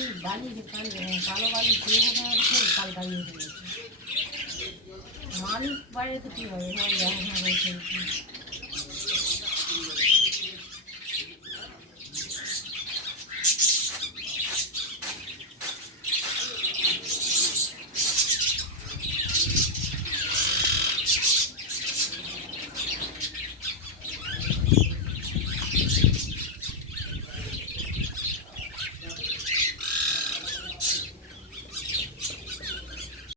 সেই বালির কালো বালির কাল দাঁড়িয়ে ফেলেছে। মালিক বাইরে তো কী হবে, সবাই দেখাশোনা করে ফেলছে।